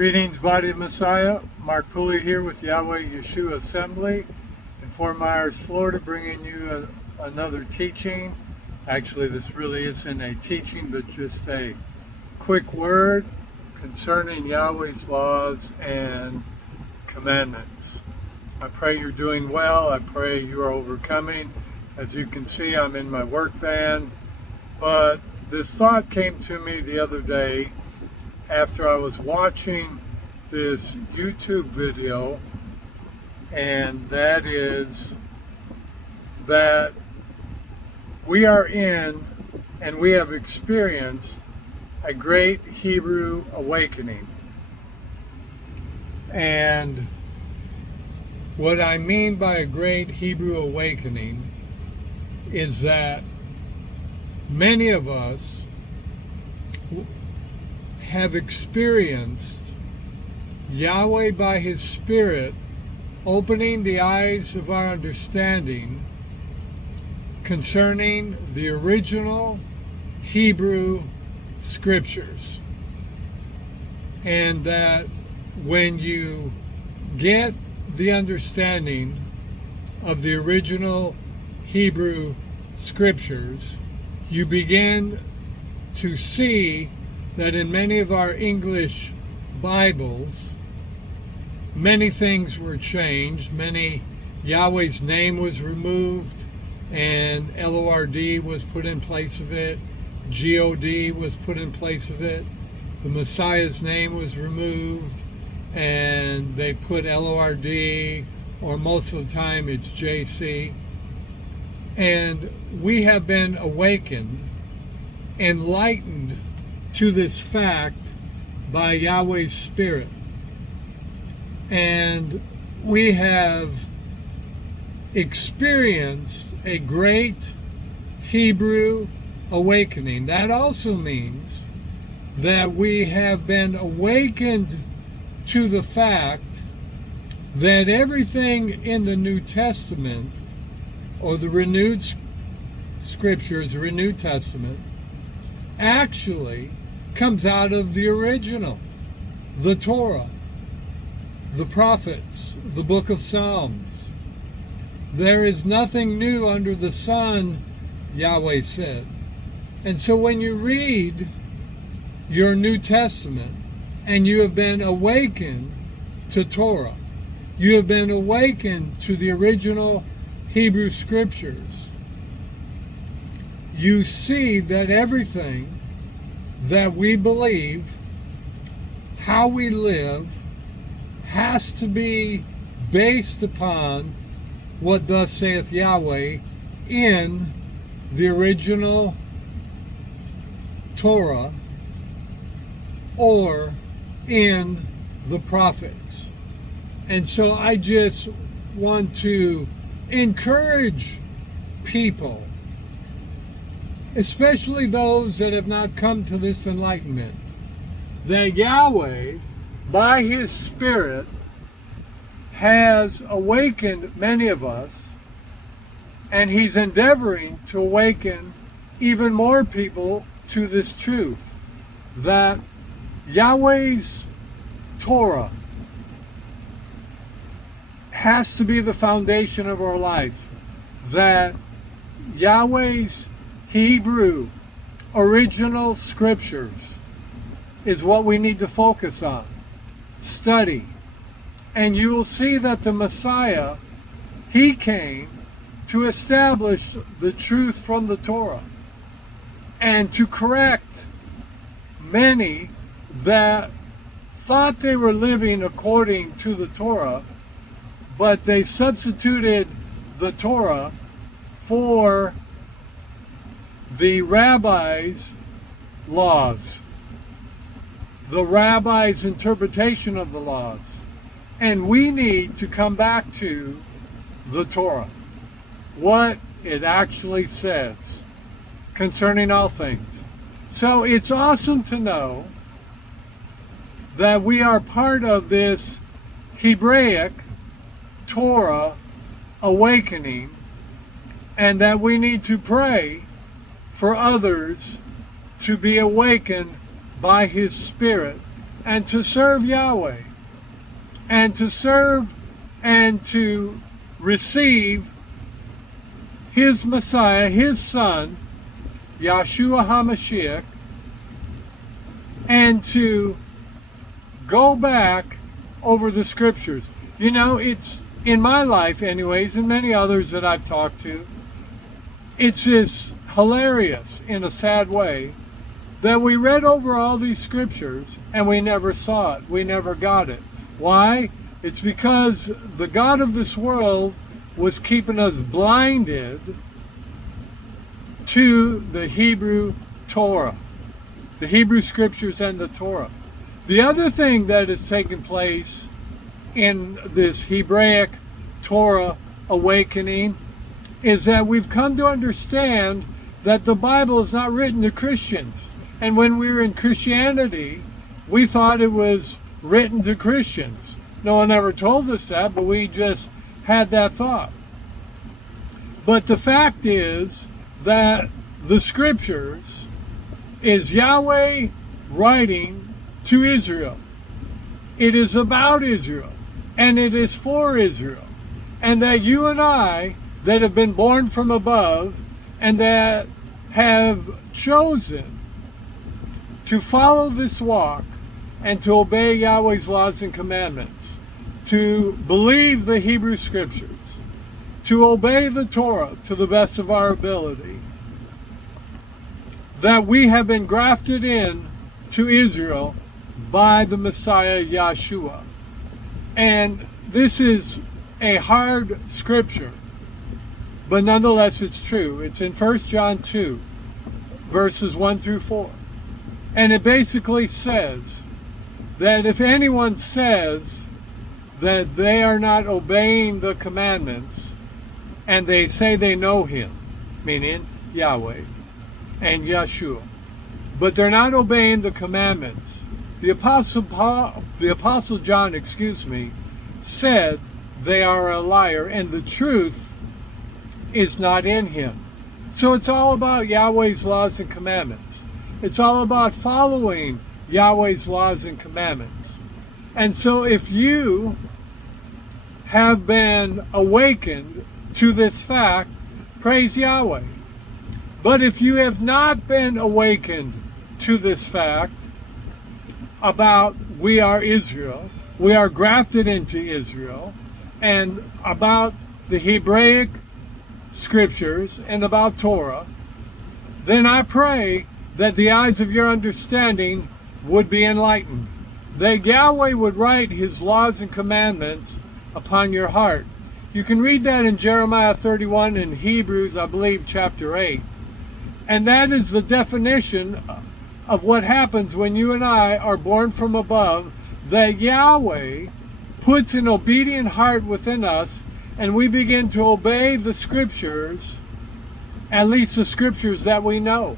Greetings, Body of Messiah. Mark Pulley here with YHWH'S Assembly in Fort Myers, Florida, bringing you another teaching. Actually, this really isn't a teaching, but just a quick word concerning Yahweh's laws and commandments. I pray you're doing well. I pray you are overcoming. As you can see, I'm in my work van, but this thought came to me the other day after I was watching this YouTube video, and that is that we are in and we have experienced a great Hebrew awakening. And what I mean by a great Hebrew awakening is that many of us have experienced Yahweh by His Spirit opening the eyes of our understanding concerning the original Hebrew scriptures. And that when you get the understanding of the original Hebrew scriptures, you begin to see that in many of our English Bibles, many things were changed. Yahweh's name was removed and Lord was put in place of it. God was put in place of it. The Messiah's name was removed and they put Lord, or most of the time it's JC. And we have been awakened, enlightened to this fact by Yahweh's Spirit. And we have experienced a great Hebrew awakening. That also means that we have been awakened to the fact that everything in the New Testament, or the renewed scriptures, renewed testament, actually comes out of the original, the Torah, the prophets, the book of Psalms. There is nothing new under the sun, Yahweh said. And so when you read your New Testament and you have been awakened to Torah, you have been awakened to the original Hebrew scriptures, you see that everything that we believe, how we live, has to be based upon what thus saith Yahweh in the original Torah or in the prophets. And so I just want to encourage people, especially those that have not come to this enlightenment, that Yahweh, by His Spirit, has awakened many of us, and He's endeavoring to awaken even more people to this truth, that Yahweh's Torah has to be the foundation of our life, that Yahweh's Hebrew original scriptures is what we need to focus on, study. And you will see that the Messiah, He came to establish the truth from the Torah and to correct many that thought they were living according to the Torah, but they substituted the Torah for the rabbis' laws, the rabbis' interpretation of the laws. And we need to come back to the Torah, what it actually says concerning all things. So it's awesome to know that we are part of this Hebraic Torah awakening, and that we need to pray for others to be awakened by His Spirit and to serve Yahweh, and to serve and to receive his Messiah, his Son, Yahshua HaMashiach, and to go back over the scriptures. You know, it's, in my life anyways, and many others that I've talked to, it's just hilarious in a sad way that we read over all these scriptures and we never saw it. We never got it. Why? It's because the God of this world was keeping us blinded to the Hebrew Torah, the Hebrew scriptures and the Torah. The other thing that has taken place in this Hebraic Torah awakening is that we've come to understand that the Bible is not written to Christians. And when we were in Christianity, we thought it was written to Christians. No one ever told us that, but we just had that thought. But the fact is that the scriptures is Yahweh writing to Israel. It is about Israel, and it is for Israel. And that you and I that have been born from above and that have chosen to follow this walk and to obey Yahweh's laws and commandments, to believe the Hebrew scriptures, to obey the Torah to the best of our ability, that we have been grafted in to Israel by the Messiah Yahshua. And this is a hard scripture, but nonetheless it's true. It's in 1 John 2, verses 1 through 4. And it basically says that if anyone says that they are not obeying the commandments, and they say they know him, meaning Yahweh and Yeshua, but they're not obeying the commandments, the Apostle John, said they are a liar and the truth is not in him. So it's all about Yahweh's laws and commandments. It's all about following Yahweh's laws and commandments. And so if you have been awakened to this fact, praise Yahweh. But if you have not been awakened to this fact about we are Israel, we are grafted into Israel, and about the Hebraic scriptures and about Torah, then I pray that the eyes of your understanding would be enlightened, that Yahweh would write his laws and commandments upon your heart. You can read that in Jeremiah 31 and Hebrews, I believe, chapter 8. And that is the definition of what happens when you and I are born from above, that Yahweh puts an obedient heart within us and we begin to obey the scriptures, at least the scriptures that we know.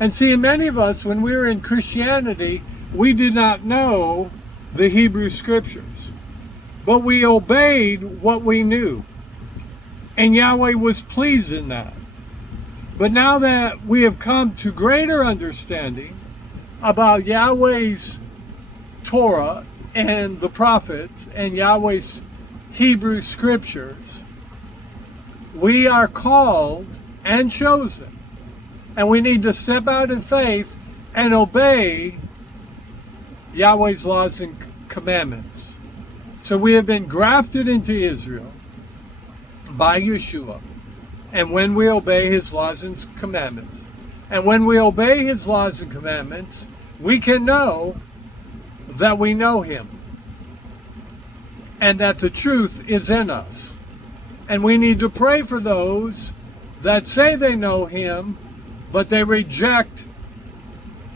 And see, many of us, when we were in Christianity, we did not know the Hebrew scriptures, but we obeyed what we knew. And Yahweh was pleased in that. But now that we have come to greater understanding about Yahweh's Torah and the prophets and Yahweh's Hebrew scriptures, we are called and chosen. And we need to step out in faith and obey Yahweh's laws and commandments. So we have been grafted into Israel by Yeshua. And when we obey his laws and commandments, and when we obey his laws and commandments, we can know that we know him and that the truth is in us. And we need to pray for those that say they know him, but they reject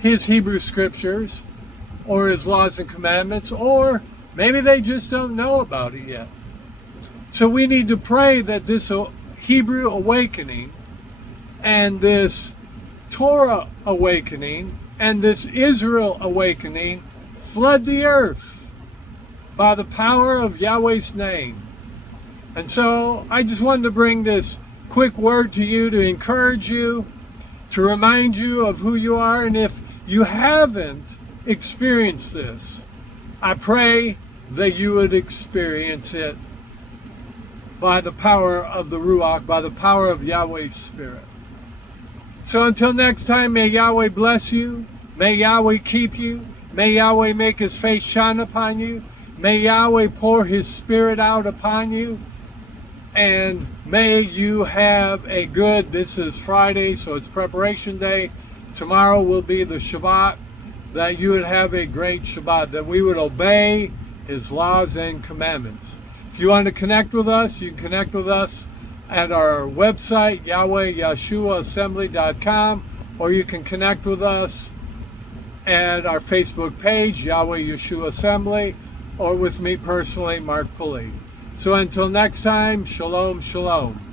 his Hebrew scriptures or his laws and commandments, or maybe they just don't know about it yet. So we need to pray that this Hebrew awakening and this Torah awakening and this Israel awakening flood the earth by the power of Yahweh's name. And so I just wanted to bring this quick word to you to encourage you, to remind you of who you are. And if you haven't experienced this. I pray that you would experience it by the power of the Ruach, by the power of Yahweh's Spirit. So until next time, may Yahweh bless you. May Yahweh keep you. May Yahweh make his face shine upon you. May Yahweh pour his Spirit out upon you. And may you have a good, this is Friday, so it's preparation day. Tomorrow will be the Shabbat. That you would have a great Shabbat, that we would obey his laws and commandments. If you want to connect with us, you can connect with us at our website, YHWH'Assembly.com, or you can connect with us at our Facebook page, Yahweh Yeshua Assembly, or with me personally, Mark Pulley. So until next time, shalom, shalom.